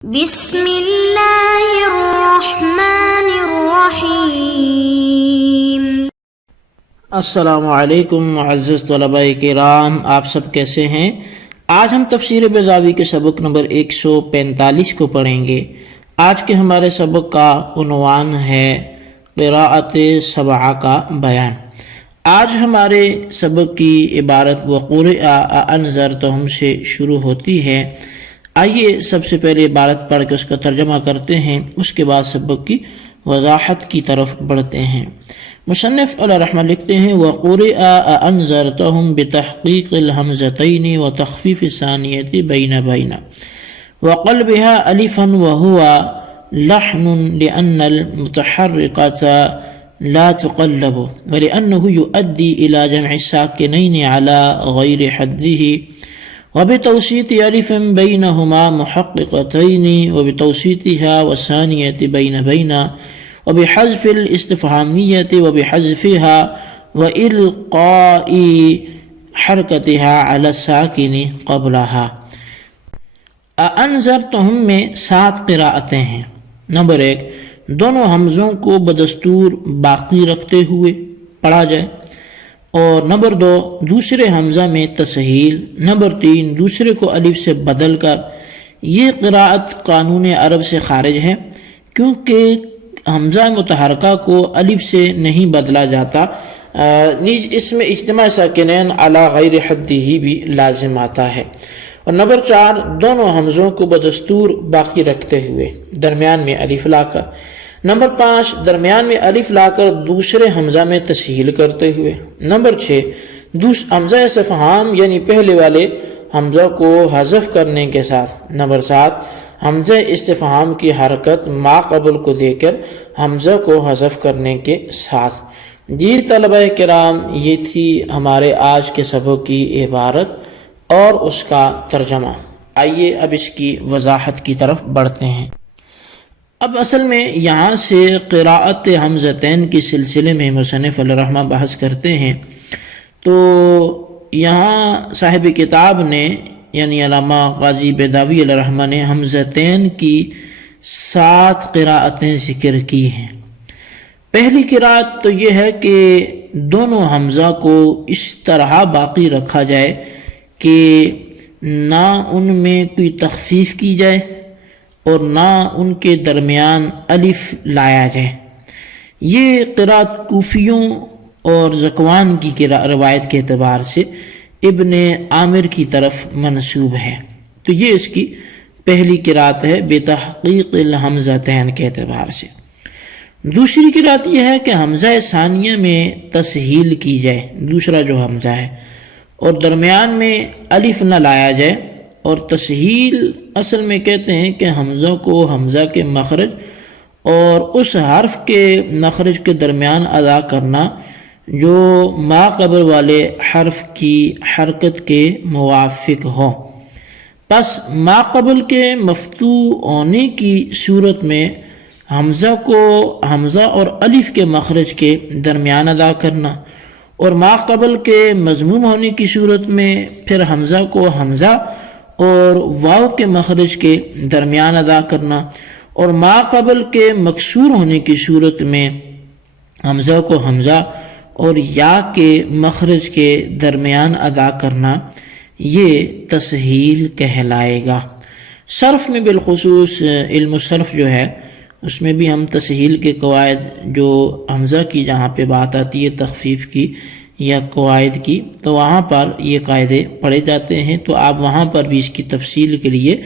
بسم اللہ الرحمن الرحیم۔ السلام علیکم معزز طلباء کرام، آپ سب کیسے ہیں؟ آج ہم تفسیر بیضاوی کے سبق نمبر 145 کو پڑھیں گے۔ آج کے ہمارے سبق کا عنوان ہے قراءت سبعہ کا بیان۔ آج ہمارے سبق کی عبارت وقرئ انذرتہم سے شروع ہوتی ہے۔ آئیے سب سے پہلے عبارت پڑھ کے اس کا ترجمہ کرتے ہیں، اس کے بعد سبق کی وضاحت کی طرف بڑھتے ہیں۔ مصنف علیہ رحمہ لکھتے ہیں وقرئ انذرتہم بتحقیق الحمزتین وتخفیف الثانیۃ بین وقلبها الفا وهو لحن لأن المتحركة لا تقلب ولأنه يؤدي إلى جمع الساكنين على غير حده وبتوسيط ألف بينهما محققتين وبتوسيطها والثانية بين وبحذف الاستفهامية وبحذفها وإلقاء حركتها على الساكن قبلها۔ انذرتہم میں 7 قراءتیں ہیں۔ نمبر 1، دونوں حمزوں کو بدستور باقی رکھتے ہوئے پڑھا جائے، اور نمبر 2، دوسرے حمزہ میں تسہیل۔ نمبر 3، دوسرے کو الف سے بدل کر۔ یہ قراءت قانون عرب سے خارج ہے، کیونکہ حمزہ متحرکہ کو الف سے نہیں بدلا جاتا، نیز اس میں اجتماع ساکنین علی غیر حدہ بھی لازم آتا ہے۔ اور نمبر 4، دونوں حمزوں کو بدستور باقی رکھتے ہوئے درمیان میں الف لا کر۔ نمبر 5، درمیان میں الف لا کر دوسرے حمزہ میں تسہیل کرتے ہوئے۔ نمبر 6، حمزہ استفہام یعنی پہلے والے حمزہ کو حذف کرنے کے ساتھ۔ نمبر 7، حمزہ استفہام کی حرکت ما قبل کو دے کر حمزہ کو حذف کرنے کے ساتھ۔ جی طلبہ کرام، یہ تھی ہمارے آج کے سبق کی عبارت اور اس کا ترجمہ۔ آئیے اب اس کی وضاحت کی طرف بڑھتے ہیں۔ اب اصل میں یہاں سے قراءت حمزتین کی سلسلے میں مصنف علیہ رحمہ بحث کرتے ہیں، تو یہاں صاحب کتاب نے یعنی علامہ قاضی بیضاوی علیہ رحمہ نے حمزتین کی 7 قراءتیں ذکر کی ہیں۔ پہلی قراءت تو یہ ہے کہ دونوں حمزہ کو اس طرح باقی رکھا جائے کہ نہ ان میں کوئی تخفیف کی جائے اور نہ ان کے درمیان الف لایا جائے۔ یہ قراءت کوفیوں اور ذکوان کی روایت کے اعتبار سے ابن عامر کی طرف منسوب ہے، تو یہ اس کی پہلی قراءت ہے بتحقیق الحمزتین کے اعتبار سے۔ دوسری قراءت یہ ہے کہ حمزہ ثانیہ میں تسہیل کی جائے، دوسرا جو حمزہ ہے، اور درمیان میں الف نہ لایا جائے۔ اور تسہیل اصل میں کہتے ہیں کہ حمزہ کو حمزہ کے مخرج اور اس حرف کے مخرج کے درمیان ادا کرنا جو ما قبل والے حرف کی حرکت کے موافق ہو۔ پس ما قبل کے مفتوح ہونے کی صورت میں حمزہ کو حمزہ اور الف کے مخرج کے درمیان ادا کرنا، اور ما قبل کے مضموم ہونے کی صورت میں پھر حمزہ کو حمزہ اور واو کے مخرج کے درمیان ادا کرنا، اور ما قبل کے مکسور ہونے کی صورت میں حمزہ کو حمزہ اور یا کے مخرج کے درمیان ادا کرنا، یہ تسہیل کہلائے گا۔ صرف میں بالخصوص علم صرف جو ہے اس میں بھی ہم تسہیل کے قواعد، جو حمزہ کی جہاں پہ بات آتی ہے تخفیف کی یا قواعد کی، تو وہاں پر یہ قاعدے پڑھے جاتے ہیں، تو آپ وہاں پر بھی اس کی تفصیل کے لیے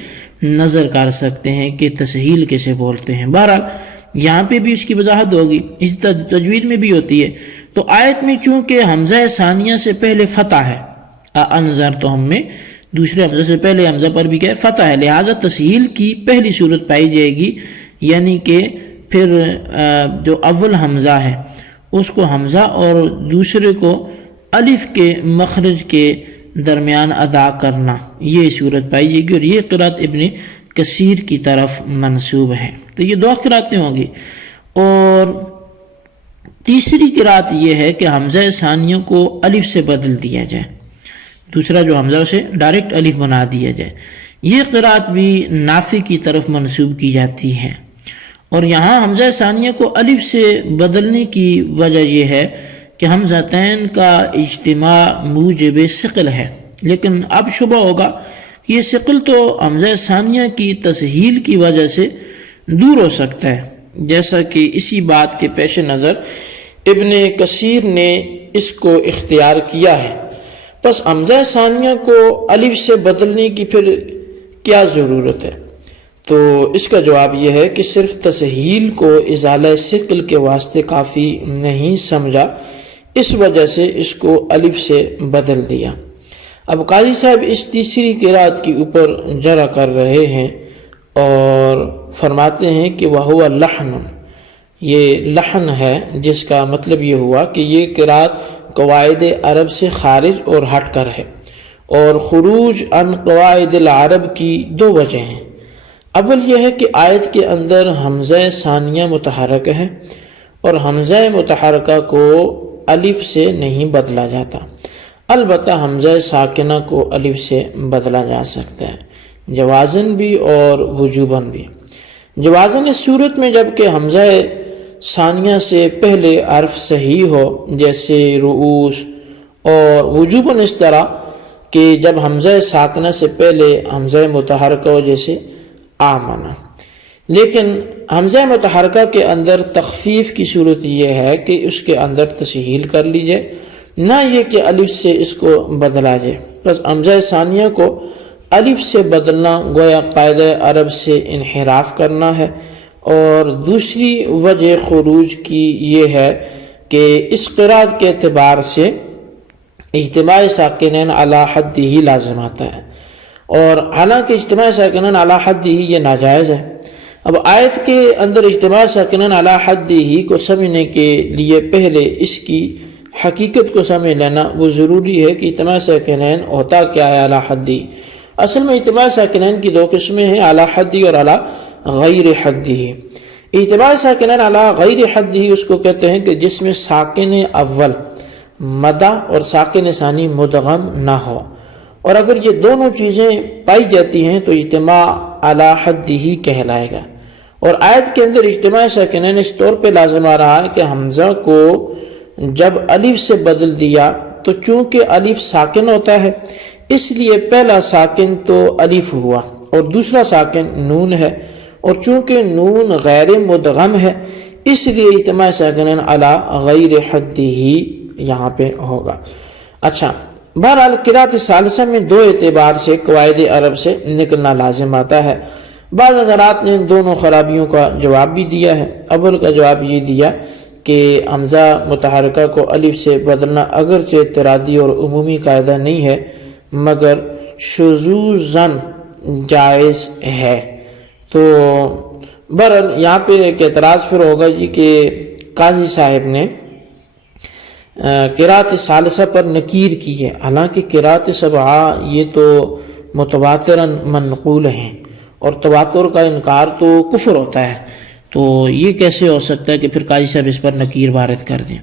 نظر کر سکتے ہیں کہ تسہیل کیسے بولتے ہیں۔ بہرحال یہاں پہ بھی اس کی وضاحت ہوگی، اس تجوید میں بھی ہوتی ہے۔ تو آیت میں چونکہ حمزہ ثانیہ سے پہلے فتح ہے، انذرتہم میں دوسرے حمزہ سے پہلے حمزہ پر بھی کیا ہے؟ فتح ہے، لہٰذا تسہیل کی پہلی صورت پائی جائے گی، یعنی کہ پھر جو اول حمزہ ہے اس کو حمزہ اور دوسرے کو الف کے مخرج کے درمیان ادا کرنا، یہ صورت پائی جائے گی، اور یہ قراءت ابن کثیر کی طرف منسوب ہے۔ تو یہ 2 قراءتیں ہوں گی۔ اور تیسری قراءت یہ ہے کہ حمزہ ثانیہ کو الف سے بدل دیا جائے، دوسرا جو حمزہ اسے ڈائریکٹ الف بنا دیا جائے۔ یہ قرات بھی نافع کی طرف منسوب کی جاتی ہے، اور یہاں حمزہ ثانیہ کو الف سے بدلنے کی وجہ یہ ہے کہ حمزتین کا اجتماع موجب ثقل ہے، لیکن اب شبہ ہوگا کہ یہ ثقل تو حمزہ ثانیہ کی تسہیل کی وجہ سے دور ہو سکتا ہے، جیسا کہ اسی بات کے پیش نظر ابن کثیر نے اس کو اختیار کیا ہے۔ پس حمزہ ثانیہ کو الف سے بدلنے کی پھر کیا ضرورت ہے؟ تو اس کا جواب یہ ہے کہ صرف تسہیل کو ازالہ ثقل کے واسطے کافی نہیں سمجھا، اس وجہ سے اس کو الف سے بدل دیا۔ اب قاضی صاحب اس تیسری قرات کے اوپر جرح کر رہے ہیں اور فرماتے ہیں کہ وَهُوَ لَحْنٌ، یہ لحن ہے، جس کا مطلب یہ ہوا کہ یہ قرات قواعد عرب سے خارج اور ہٹ کر ہے، اور خروج عن قواعد العرب کی دو وجہ ہیں۔ اول یہ ہے کہ آیت کے اندر حمزہ ثانیہ متحرک ہے، اور حمزہ متحرکہ کو الف سے نہیں بدلا جاتا، البتہ حمزہ ساکنہ کو الف سے بدلا جا سکتا ہے، جوازن بھی اور وجوباً بھی۔ جوازن اس صورت میں جب کہ حمزہ ثانیہ سے پہلے حرف صحیح ہو، جیسے رؤوس، اور وجوباً اس طرح کہ جب حمزہ ساکنہ سے پہلے حمزہ متحرکہ ہو، جیسے آمنہ۔ لیکن حمزہ متحرکہ کے اندر تخفیف کی صورت یہ ہے کہ اس کے اندر تسہیل کر لی جائے، نہ یہ کہ الف سے اس کو بدلا جائے۔ بس حمزہ ثانیہ کو الف سے بدلنا گویا قاعدہ عرب سے انحراف کرنا ہے، اور دوسری وجہ خروج کی یہ ہے کہ اس قرات کے اعتبار سے اجتماع ساکنین علی حد ہی لازم آتا ہے، اور حالانکہ اجتماع ساکنین علی حد ہی یہ ناجائز ہے۔ اب آیت کے اندر اجتماع ساکنین علی حد ہی کو سمجھنے کے لیے پہلے اس کی حقیقت کو سمجھ لینا وہ ضروری ہے کہ اجتماع ساکنین ہوتا کیا ہے علی حد ہی۔ اصل میں اجتماع ساکنین کی دو قسمیں ہیں، علی حد ہی اور علی غیر حد ہی۔ اجتماع ساکنین علی غیر حد ہی اس کو کہتے ہیں کہ جس میں ساکن اول مدہ اور ساکن ثانی مدغم نہ ہو، اور اگر یہ دونوں چیزیں پائی جاتی ہیں تو اجتماع علی حد ہی کہلائے گا۔ اور آیت کے اندر اجتماع ساکنین اس طور پہ لازم آ رہا ہے کہ حمزہ کو جب الف سے بدل دیا تو چونکہ الف ساکن ہوتا ہے، اس لیے پہلا ساکن تو الف ہوا اور دوسرا ساکن نون ہے، اور چونکہ نون غیر مدغم ہے اس لیے اجتماع ساکنین علی غیر حد ہی یہاں پہ ہوگا۔ اچھا، بہرحال قرات ثالثہ میں دو اعتبار سے قواعد عرب سے نکلنا لازم آتا ہے۔ بعض حضرات نے ان دونوں خرابیوں کا جواب بھی دیا ہے۔ اول کا جواب یہ دیا کہ حمزہ متحرکہ کو الف سے بدلنا اگرچہ اعتراضی اور عمومی قاعدہ نہیں ہے مگر شذوذاً جائز ہے۔ تو بہرحال یہاں پہ ایک اعتراض پھر ہوگا جی کہ قاضی صاحب نے قرات ثالثہ پر نکیر کی ہے، حالانکہ قرات سبعہ یہ تو متواتراً منقول ہیں، اور تواتر کا انکار تو کفر ہوتا ہے، تو یہ کیسے ہو سکتا ہے کہ پھر قاضی صاحب اس پر نکیر وارد کر دیں؟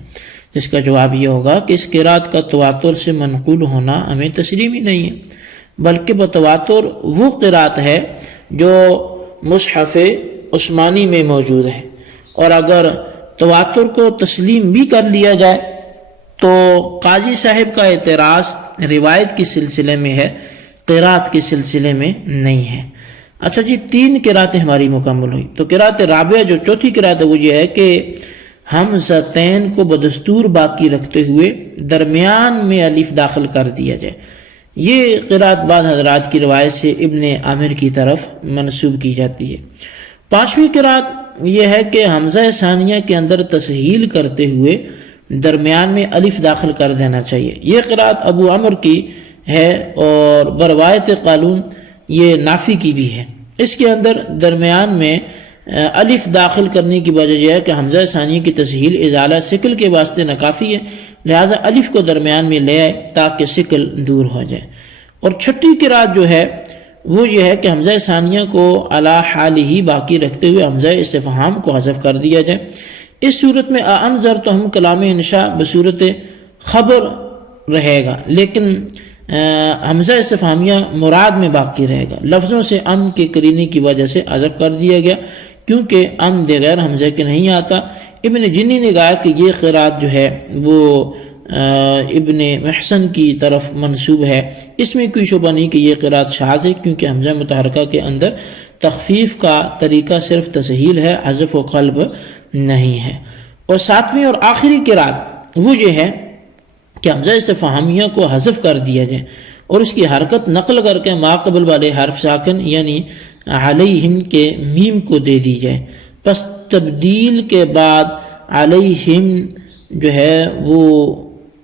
اس کا جواب یہ ہوگا کہ اس قرات کا تواتر سے منقول ہونا ہمیں تسلیم ہی نہیں ہے، بلکہ بتواتر وہ قرات ہے جو مصحف عثمانی میں موجود ہے، اور اگر تواتر کو تسلیم بھی کر لیا جائے تو قاضی صاحب کا اعتراض روایت کے سلسلے میں ہے، قرات کے سلسلے میں نہیں ہے۔ اچھا جی، 3 قراتیں ہماری مکمل ہوئی، تو قرات رابعہ جو چوتھی قرات ہے وہ یہ ہے کہ حمزتین کو بدستور باقی رکھتے ہوئے درمیان میں الف داخل کر دیا جائے۔ یہ قرات بعض حضرات کی روایت سے ابن عامر کی طرف منسوب کی جاتی ہے۔ 5ویں قرات یہ ہے کہ حمزہ ثانیہ کے اندر تسہیل کرتے ہوئے درمیان میں الف داخل کر دینا چاہیے۔ یہ قرات ابو عمر کی ہے اور بروایت قالون یہ نافی کی بھی ہے۔ اس کے اندر درمیان میں الف داخل کرنے کی وجہ یہ ہے کہ حمزہ ثانیہ کی تسہیل ازالہ ثقل کے واسطے ناکافی ہے، لہٰذا الف کو درمیان میں لے آئے تاکہ ثقل دور ہو جائے۔ اور 6ٹھی قرات جو ہے وہ یہ ہے کہ حمزہ ثانیہ کو علی حال ہی باقی رکھتے ہوئے حمزہ استفہام کو حذف کر دیا جائے۔ اس صورت میں انذر تو ہم کلام انشاء بصورت خبر رہے گا، لیکن حمزہ استفہامیہ مراد میں باقی رہے گا. لفظوں سے ام کے قرینے کی وجہ سے حذف کر دیا گیا کیونکہ ام بغیر حمزہ کے نہیں آتا. ابن جنی نے کہا کہ یہ قرات جو ہے وہ ابن محسن کی طرف منسوب ہے. اس میں کوئی شبہ نہیں کہ یہ قرات شاذ ہے کیونکہ حمزہ متحرکہ کے اندر تخفیف کا طریقہ صرف تسہیل ہے، حذف و قلب نہیں ہے. اور ساتویں اور آخری قرات وہ یہ ہے کہ حمزہ استفہامیہ کو حذف کر دیا جائے اور اس کی حرکت نقل کر کے ما قبل والے حرف ساکن یعنی علیہم کے میم کو دے دی جائے. پس تبدیل کے بعد علیہم جو ہے وہ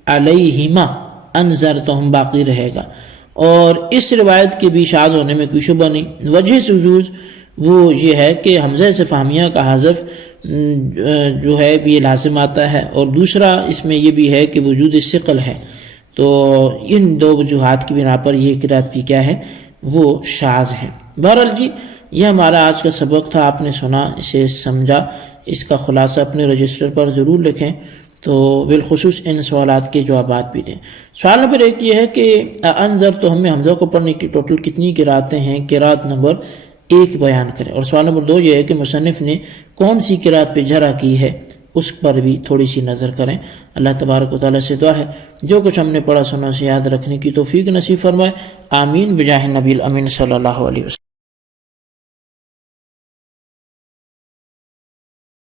علیہما انذرتہم باقی رہے گا. اور اس روایت کے بھی شاذ ہونے میں کوئی شبہ نہیں. وجہ شذوذ وہ یہ ہے کہ حمزہ استفہامیہ کا حذف جو ہے یہ لازم آتا ہے، اور دوسرا اس میں یہ بھی ہے کہ وجود ثقل ہے. تو ان دو وجوہات کی بنا پر یہ قرات بھی کیا ہے وہ شاذ ہے. بہرحال جی یہ ہمارا آج کا سبق تھا. آپ نے سنا، اسے سمجھا، اس کا خلاصہ اپنے رجسٹر پر ضرور لکھیں تو بالخصوص ان سوالات کے جوابات بھی دیں. سوال نمبر 1 یہ ہے کہ انذر تو ہمیں حمزہ کو پڑھنے کی ٹوٹل کتنی قراتیں ہیں؟ قرات نمبر 1 بیان کریں. اور سوال نمبر 2 یہ ہے کہ مصنف نے کون سی قرات پہ جرح کی ہے، اس پر بھی تھوڑی سی نظر کریں. اللہ تبارک و تعالیٰ سے دعا ہے جو کچھ ہم نے پڑھا سنا سے یاد رکھنے کی توفیق نصیب فرمائے. آمین بجاہ نبی الامین صلی اللہ علیہ وسلم.